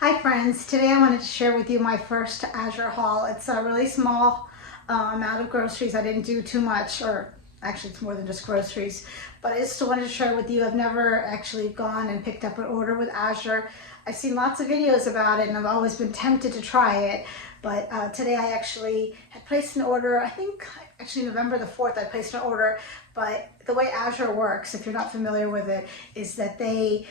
Hi friends, today I wanted to share with you my first Azure haul. It's a really small amount of groceries. I didn't do too much, or actually it's more than just groceries, but I just wanted to share with you. I've never actually gone and picked up an order with Azure. I've seen lots of videos about it and I've always been tempted to try it, but today I actually had placed an order. I think actually November the 4th I placed an order, but the way Azure works, if you're not familiar with it, is that they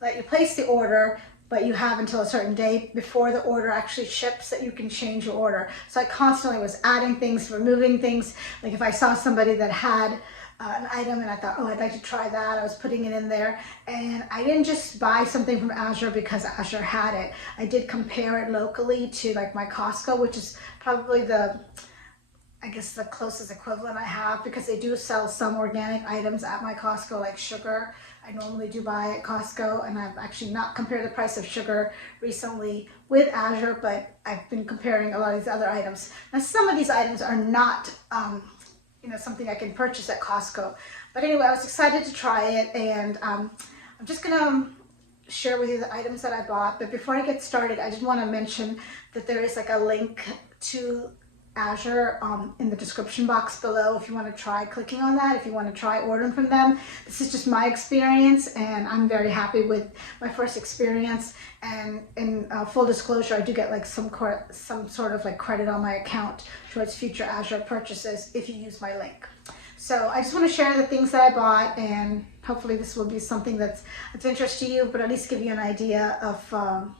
let you place the order, but you have until a certain day before the order actually ships that you can change your order. So I constantly was adding things, removing things. Like if I saw somebody that had an item and I thought, oh, I'd like to try that, I was putting it in there. And I didn't just buy something from Azure because Azure had it. I did compare it locally to like my Costco, which is probably the closest equivalent I have, because they do sell some organic items at my Costco, like sugar. I normally do buy at Costco, and I've actually not compared the price of sugar recently with Azure, but I've been comparing a lot of these other items. Now, some of these items are not, something I can purchase at Costco. But anyway, I was excited to try it, and I'm just gonna share with you the items that I bought. But before I get started, I just want to mention that there is like a link to Azure in the description box below if you want to try clicking on that, if you want to try ordering from them. This is just my experience, and I'm very happy with my first experience. And in full disclosure, I do get like some sort of like credit on my account towards future Azure purchases if you use my link. So I just want to share the things that I bought, and hopefully this will be something that's of interest to you, but at least give you an idea of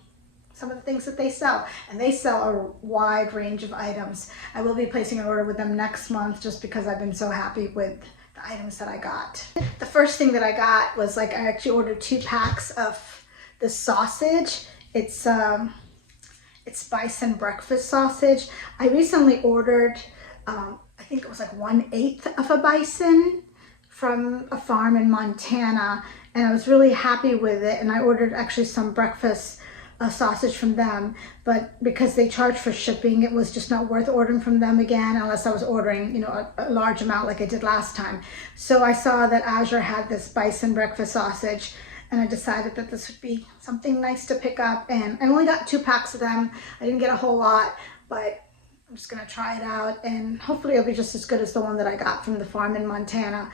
some of the things that they sell. And they sell a wide range of items. I will be placing an order with them next month just because I've been so happy with the items that I got. The first thing that I got was I actually ordered 2 packs of the sausage. It's bison breakfast sausage. I recently ordered, I think it was like 1/8 of a bison from a farm in Montana, and I was really happy with it. And I ordered actually some breakfast sausage from them, but because they charge for shipping, it was just not worth ordering from them again unless I was ordering a large amount like I did last time. So I saw that Azure had this bison breakfast sausage, and I decided that this would be something nice to pick up. And I only got 2 packs of them. I didn't get a whole lot, but I'm just gonna try it out, and hopefully it'll be just as good as the one that I got from the farm in Montana.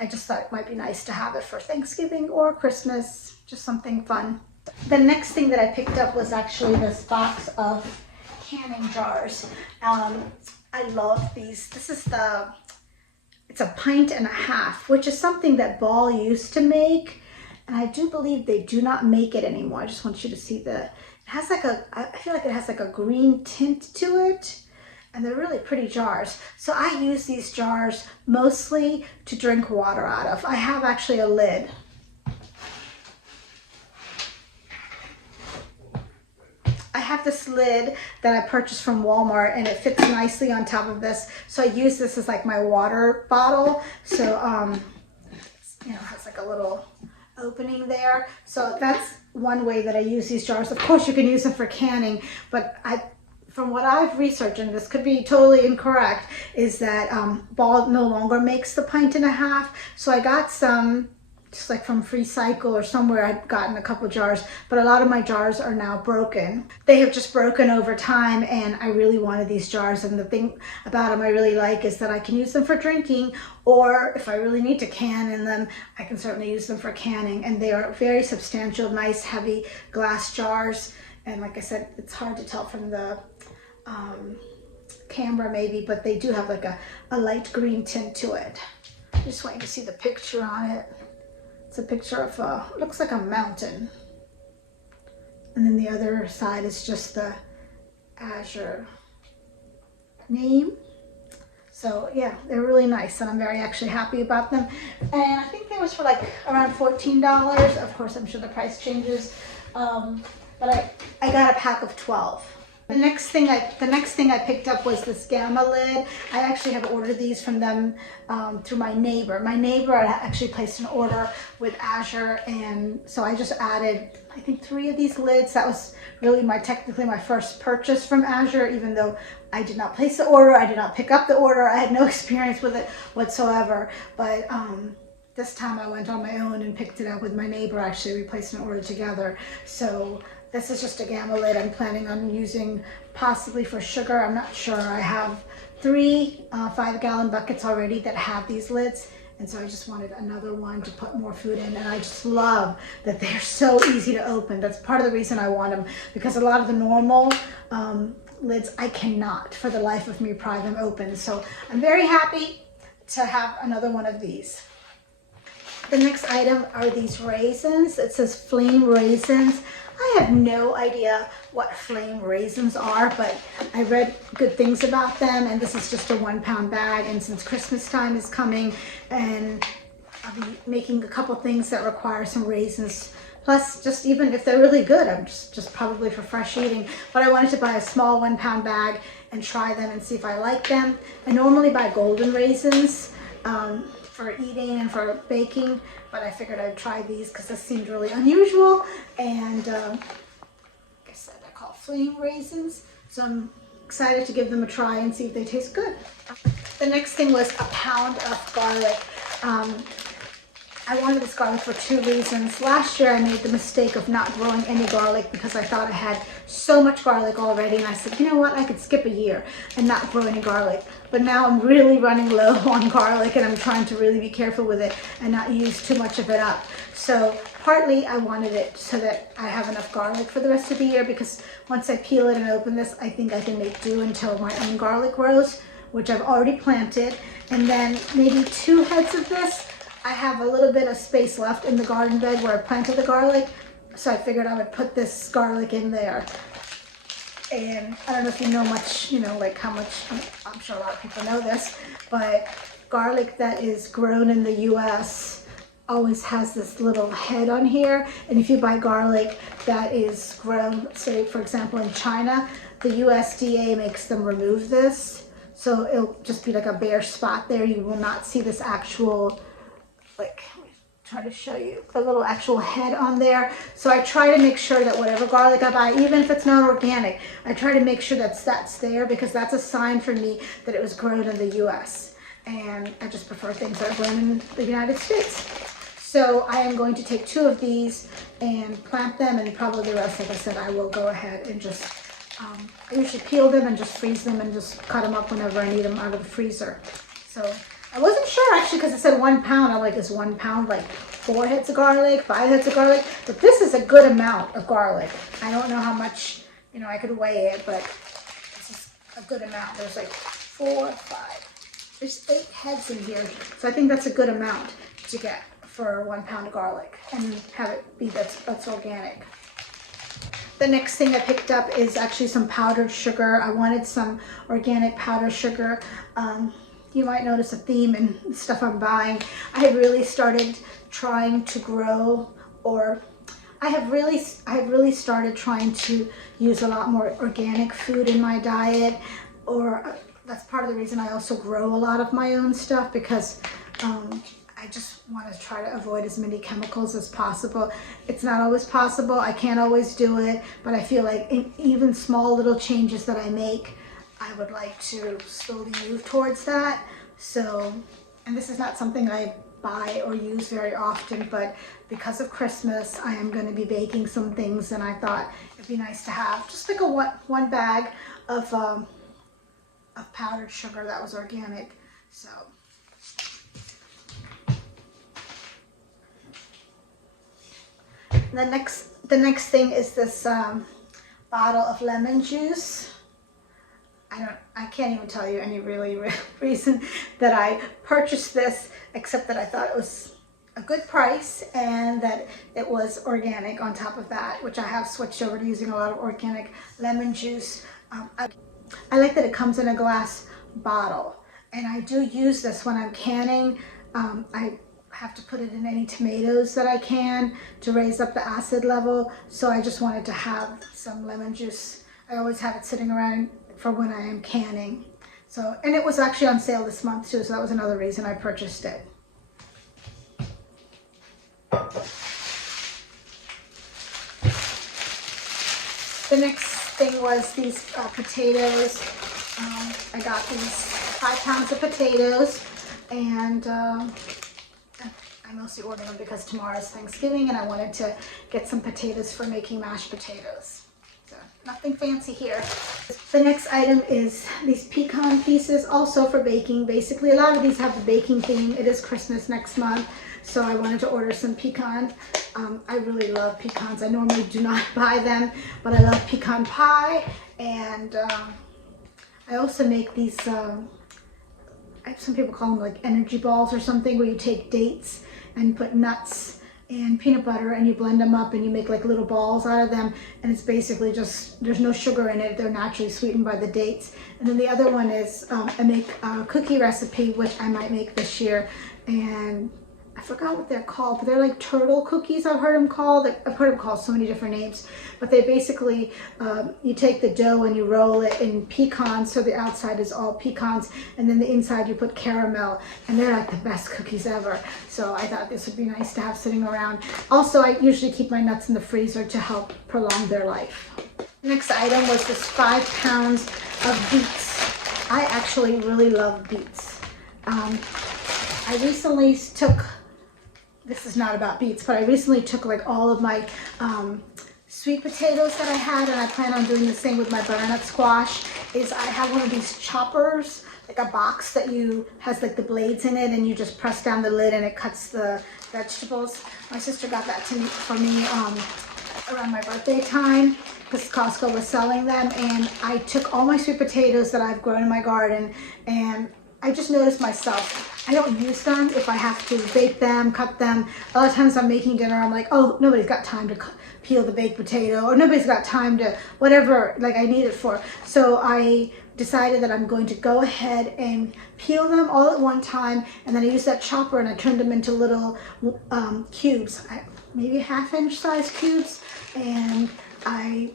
I just thought it might be nice to have it for Thanksgiving or Christmas, just something fun. The next thing that I picked up was actually this box of canning jars. I love these. It's a 1.5 pints, which is something that Ball used to make, and I do believe they do not make it anymore. I just want you to see it has I feel like it has like a green tint to it, and they're really pretty jars. So I use these jars mostly to drink water out of. I have actually a lid. I have this lid that I purchased from Walmart, and it fits nicely on top of this. So I use this as like my water bottle. So, it has like a little opening there. So that's one way that I use these jars. Of course, you can use them for canning, but from what I've researched, and this could be totally incorrect, is that Ball no longer makes the 1.5 pints. So I got some just like from Free Cycle or somewhere. I'd gotten a couple jars, but a lot of my jars are now broken. They have just broken over time, and I really wanted these jars. And the thing about them I really like is that I can use them for drinking, or if I really need to can in them, I can certainly use them for canning. And they are very substantial, nice, heavy glass jars. And like I said, it's hard to tell from the camera maybe, but they do have like a light green tint to it. I'm just waiting to see the picture on it. It's a picture of looks like a mountain, and then the other side is just the Azure name. So yeah, they're really nice, and I'm very actually happy about them. And I think they was for like around $14. Of course, I'm sure the price changes, but I got a pack of 12. The next thing I picked up was this Gamma lid. I actually have ordered these from them through my neighbor. My neighbor actually placed an order with Azure, and so I just added, I think, 3 of these lids. That was really technically my first purchase from Azure, even though I did not place the order, I did not pick up the order, I had no experience with it whatsoever. But this time I went on my own and picked it up with my neighbor. Actually, we placed an order together. So This is just a gamma lid I'm planning on using possibly for sugar. I'm not sure. I have 3 5-gallon buckets already that have these lids. And so I just wanted another one to put more food in. And I just love that they're so easy to open. That's part of the reason I want them, because a lot of the normal lids, I cannot for the life of me pry them open. So I'm very happy to have another one of these. The next item are these raisins. It says flame raisins. I have no idea what flame raisins are, but I read good things about them, and this is just a 1-pound bag. And since Christmas time is coming, and I'll be making a couple things that require some raisins, plus just even if they're really good, I'm just probably for fresh eating. But I wanted to buy a small 1-pound bag and try them and see if I like them. I normally buy golden raisins for eating and for baking, but I figured I'd try these because this seemed really unusual. And like I said, they're called flame raisins, so I'm excited to give them a try and see if they taste good. The next thing was a pound of garlic. I wanted this garlic for 2 reasons. Last year I made the mistake of not growing any garlic because I thought I had so much garlic already, and I said, you know what, I could skip a year and not grow any garlic. But now I'm really running low on garlic, and I'm trying to really be careful with it and not use too much of it up. So partly I wanted it so that I have enough garlic for the rest of the year, because once I peel it and open this, I think I can make do until my own garlic grows, which I've already planted. And then maybe 2 heads of this. I have a little bit of space left in the garden bed where I planted the garlic, so I figured I would put this garlic in there. And I don't know if you know much, like how much, I'm sure a lot of people know this, but garlic that is grown in the US always has this little head on here. And if you buy garlic that is grown, say for example in China, the USDA makes them remove this. So it'll just be like a bare spot there. You will not see this actual, like, let me try to show you the little actual head on there. So I try to make sure that whatever garlic I buy, even if it's not organic, I try to make sure that's there, because that's a sign for me that it was grown in the US. And I just prefer things that are grown in the United States. So I am going to take 2 of these and plant them, and probably the rest, like I said, I will go ahead and just, I usually peel them and just freeze them and just cut them up whenever I need them out of the freezer. So I wasn't sure actually, because it said 1 pound. I'm like, is 1 pound like 4 heads of garlic, 5 heads of garlic? But this is a good amount of garlic. I don't know how much, I could weigh it, but this is a good amount. There's like 4, 5. There's 8 heads in here. So I think that's a good amount to get for 1 pound of garlic and have it be that's organic. The next thing I picked up is actually some powdered sugar. I wanted some organic powdered sugar. You might notice a theme in stuff I'm buying. I have really started trying to grow, or I have really started trying to use a lot more organic food in my diet, or that's part of the reason I also grow a lot of my own stuff, because I just want to try to avoid as many chemicals as possible. It's not always possible. I can't always do it, but I feel like even small little changes that I make, I would like to slowly move towards that. So, and this is not something I buy or use very often, but because of Christmas, I am going to be baking some things, and I thought it'd be nice to have just like a one bag of powdered sugar that was organic. So, the next thing is this bottle of lemon juice. I can't even tell you any really reason that I purchased this, except that I thought it was a good price and that it was organic on top of that, which I have switched over to using a lot of organic lemon juice. I like that it comes in a glass bottle, and I do use this when I'm canning. I have to put it in any tomatoes that I can to raise up the acid level, so I just wanted to have some lemon juice. I always have it sitting around for when I am canning. So, and it was actually on sale this month too, so that was another reason I purchased it. The next thing was these potatoes. I got these 5 pounds of potatoes, and I I mostly ordered them because tomorrow's Thanksgiving and I wanted to get some potatoes for making mashed potatoes. So nothing fancy here. The next item is these pecan pieces, also for baking. Basically, a lot of these have the baking theme. It is Christmas next month, so I wanted to order some pecan. I really love pecans. I normally do not buy them, but I love pecan pie, and I also make these, some people call them like energy balls or something, where you take dates and put nuts and peanut butter and you blend them up and you make like little balls out of them, and it's basically just, there's no sugar in it, they're naturally sweetened by the dates. And then the other one is I make a cookie recipe, which I might make this year, and I forgot what they're called, but they're like turtle cookies, I've heard them called. I've heard them called so many different names, but they basically, you take the dough and you roll it in pecans, so the outside is all pecans, and then the inside you put caramel, and they're like the best cookies ever. So I thought this would be nice to have sitting around. Also, I usually keep my nuts in the freezer to help prolong their life. Next item was this 5 pounds of beets. I actually really love beets. I recently took, this is not about beets, but I recently took like all of my sweet potatoes that I had, and I plan on doing the same with my butternut squash. Is I have one of these choppers, like a box that has like the blades in it, and you just press down the lid and it cuts the vegetables. My sister got that for me around my birthday time, because Costco was selling them, and I took all my sweet potatoes that I've grown in my garden, and I just noticed myself, I don't use them if I have to bake them, cut them. A lot of times I'm making dinner, I'm like, oh, nobody's got time to peel the baked potato, or nobody's got time to whatever like I need it for. So I decided that I'm going to go ahead and peel them all at one time, and then I used that chopper and I turned them into little cubes, maybe 1/2 inch size cubes, and I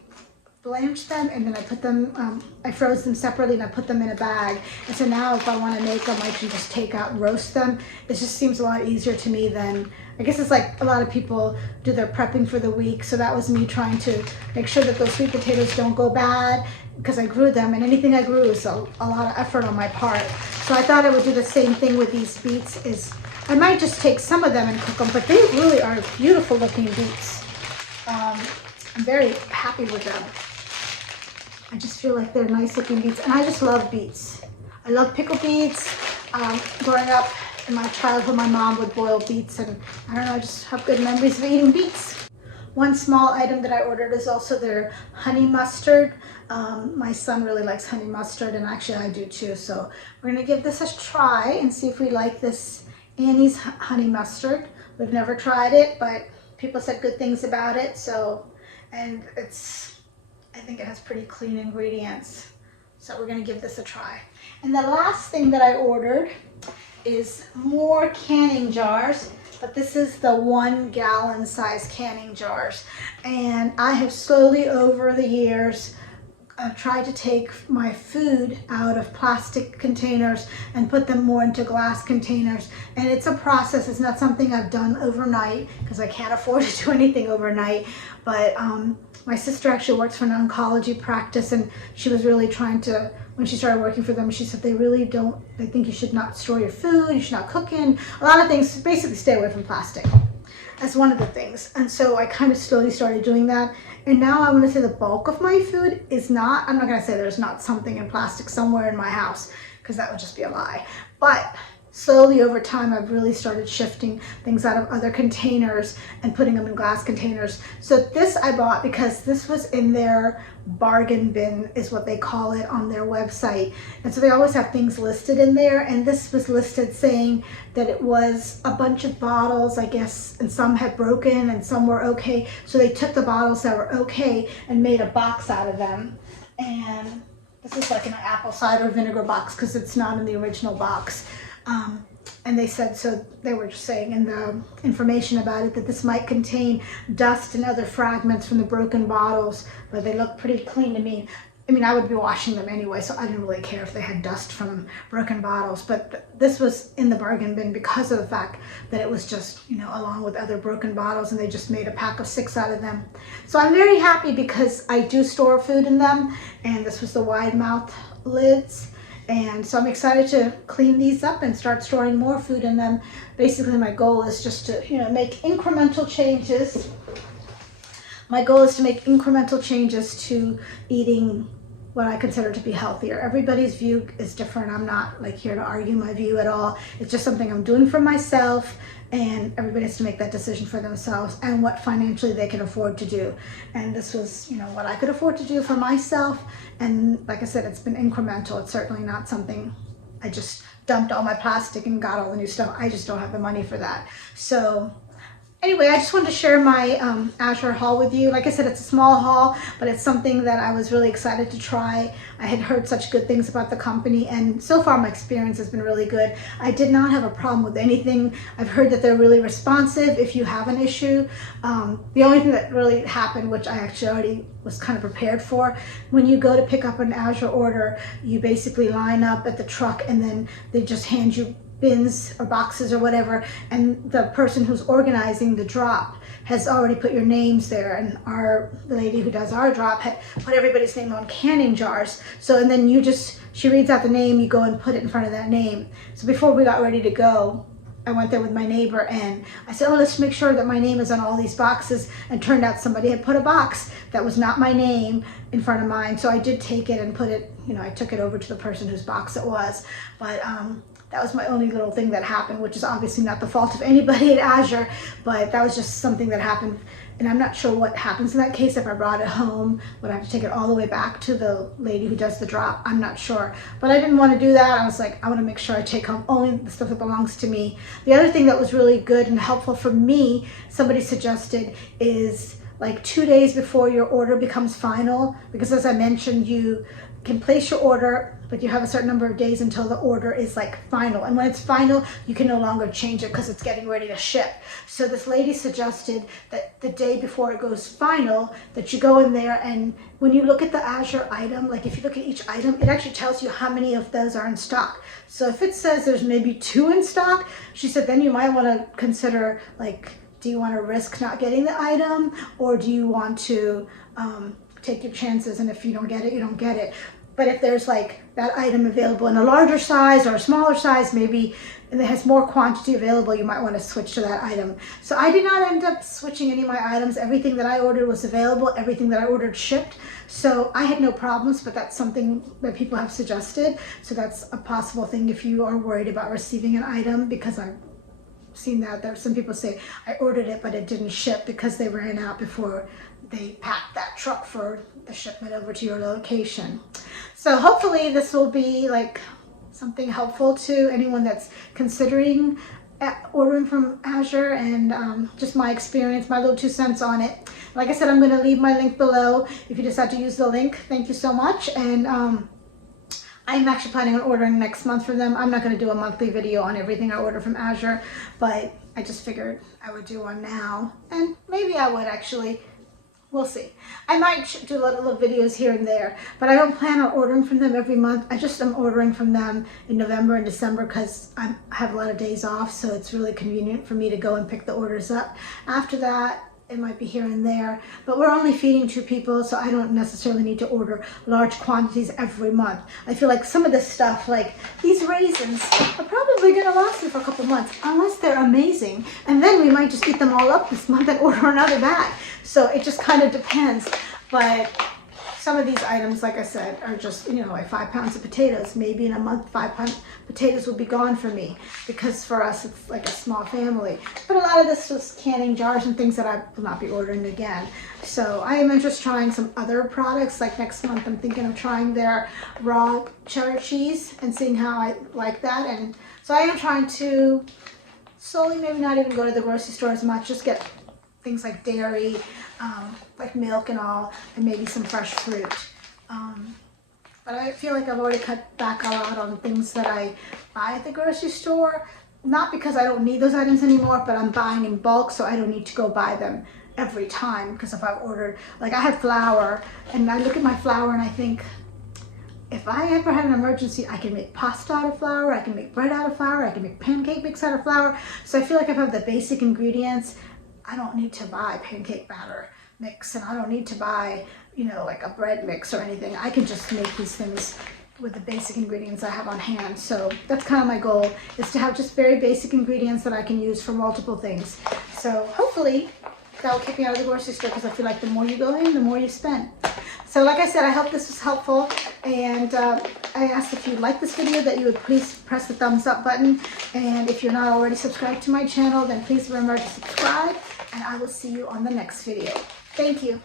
blanched them, and then I put them, I froze them separately, and I put them in a bag. And so now if I want to make them, I can just take out and roast them. It just seems a lot easier to me than, I guess it's like a lot of people do their prepping for the week. So that was me trying to make sure that those sweet potatoes don't go bad, because I grew them, and anything I grew is a lot of effort on my part. So I thought I would do the same thing with these beets. Is I might just take some of them and cook them, but they really are beautiful looking beets. I'm very happy with them. I just feel like they're nice looking beets, and I just love beets. I love pickled beets. Growing up in my childhood, my mom would boil beets, and I don't know, I just have good memories of eating beets. One small item that I ordered is also their honey mustard. My son really likes honey mustard, and actually I do too. So we're gonna give this a try and see if we like this Annie's honey mustard. We've never tried it, but people said good things about it. So, and I think it has pretty clean ingredients. So we're gonna give this a try. And the last thing that I ordered is more canning jars, but this is the 1 gallon size canning jars. And I have slowly over the years tried to take my food out of plastic containers and put them more into glass containers. And it's a process. It's not something I've done overnight, because I can't afford to do anything overnight. But my sister actually works for an oncology practice, and she was really trying to, when she started working for them, she said they think you should not store your food, you should not cook in, a lot of things, basically stay away from plastic. That's one of the things. And so I kind of slowly started doing that. And now I want to say the bulk of my food is not, I'm not going to say there's not something in plastic somewhere in my house, because that would just be a lie. But slowly over time, I've really started shifting things out of other containers and putting them in glass containers. So this I bought because this was in their bargain bin, is what they call it on their website. And so they always have things listed in there. And this was listed saying that it was a bunch of bottles, I guess, and some had broken and some were okay. So they took the bottles that were okay and made a box out of them. And this is like an apple cider vinegar box, because it's not in the original box. And they said, so they were just saying in the information about it that this might contain dust and other fragments from the broken bottles, but they look pretty clean to me. I mean, I would be washing them anyway, so I didn't really care if they had dust from broken bottles, but this was in the bargain bin because of the fact that it was just, you know, along with other broken bottles, and they just made a pack of 6 out of them. So I'm very happy, because I do store food in them, and this was the wide mouth lids. And so I'm excited to clean these up and start storing more food in them. Basically, my goal is just to, make incremental changes. My goal is to make incremental changes to eating what I consider to be healthier. Everybody's view is different. I'm not like here to argue my view at all. It's just something I'm doing for myself, and everybody has to make that decision for themselves and what financially they can afford to do. And this was, what I could afford to do for myself. And like I said, it's been incremental. It's certainly not something I just dumped all my plastic and got all the new stuff. I just don't have the money for that. So anyway, I just wanted to share my Azure haul with you. Like I said, it's a small haul, but it's something that I was really excited to try. I had heard such good things about the company, and so far my experience has been really good. I did not have a problem with anything. I've heard that they're really responsive if you have an issue. The only thing that really happened, which I actually already was kind of prepared for, when you go to pick up an Azure order, you basically line up at the truck and then they just hand you bins or boxes or whatever, and the person who's organizing the drop has already put your names there, and the lady who does our drop had put everybody's name on canning jars. So, and then she reads out the name, you go and put it in front of that name. So before we got ready to go, I went there with my neighbor and I said, let's make sure that my name is on all these boxes, and turned out somebody had put a box that was not my name in front of mine. So I did take it and put it, I took it over to the person whose box it was. But that was my only little thing that happened, which is obviously not the fault of anybody at Azure, but that was just something that happened. And I'm not sure what happens in that case. If I brought it home, would I have to take it all the way back to the lady who does the drop? I'm not sure. But I didn't want to do that. I was like, I want to make sure I take home only the stuff that belongs to me. The other thing that was really good and helpful for me, somebody suggested, is like 2 days before your order becomes final, because as I mentioned, you can place your order, but you have a certain number of days until the order is like final. And when it's final, you can no longer change it because it's getting ready to ship. So this lady suggested that the day before it goes final, that you go in there, and when you look at the Azure item, like if you look at each item, it actually tells you how many of those are in stock. So if it says there's maybe 2 in stock, she said, then you might want to consider, like, do you want to risk not getting the item, or do you want to take your chances, and if you don't get it, you don't get it. But if there's like that item available in a larger size or a smaller size, maybe, and it has more quantity available, you might want to switch to that item. So I did not end up switching any of my items. Everything that I ordered was available. Everything that I ordered shipped. So I had no problems, but that's something that people have suggested. So that's a possible thing if you are worried about receiving an item, because I've seen that there some people say I ordered it but it didn't ship because they ran out before they packed that truck for the shipment over to your location. So hopefully this will be like something helpful to anyone that's considering ordering from Azure, and just my experience, my little 2 cents on it. Like I said, I'm going to leave my link below if you decide to use the link. Thank you so much. And I'm actually planning on ordering next month from them. I'm not going to do a monthly video on everything I order from Azure, but I just figured I would do one now, and maybe I would actually. We'll see. I might do little videos here and there, but I don't plan on ordering from them every month. I just am ordering from them in November and December because I have a lot of days off, so it's really convenient for me to go and pick the orders up. After that, it might be here and there, but we're only feeding 2 people, so I don't necessarily need to order large quantities every month. I feel like some of this stuff, like these raisins, are probably going to last me for a couple months, unless they're amazing. And then we might just eat them all up this month and order another bag. So it just kind of depends. But some of these items, like I said, are just, like 5 pounds of potatoes. Maybe in a month, 5 pounds of potatoes will be gone for me, because for us, it's like a small family. But a lot of this was canning jars and things that I will not be ordering again. So I am just trying some other products. Like next month, I'm thinking of trying their raw cheddar cheese and seeing how I like that. And so I am trying to slowly, maybe not even go to the grocery store as much, just get things like dairy, like milk and all, and maybe some fresh fruit. But I feel like I've already cut back a lot on things that I buy at the grocery store. Not because I don't need those items anymore, but I'm buying in bulk, so I don't need to go buy them every time. Because if I've ordered, like I have flour, and I look at my flour and I think, if I ever had an emergency, I can make pasta out of flour, I can make bread out of flour, I can make pancake mix out of flour. So I feel like if I have the basic ingredients, I don't need to buy pancake batter mix, and I don't need to buy, like a bread mix or anything. I can just make these things with the basic ingredients I have on hand. So that's kind of my goal, is to have just very basic ingredients that I can use for multiple things. So hopefully that will keep me out of the grocery store, because I feel like the more you go in, the more you spend. So like I said, I hope this was helpful, and I asked if you like this video that you would please press the thumbs up button, and if you're not already subscribed to my channel, then please remember to subscribe, and I will see you on the next video. Thank you.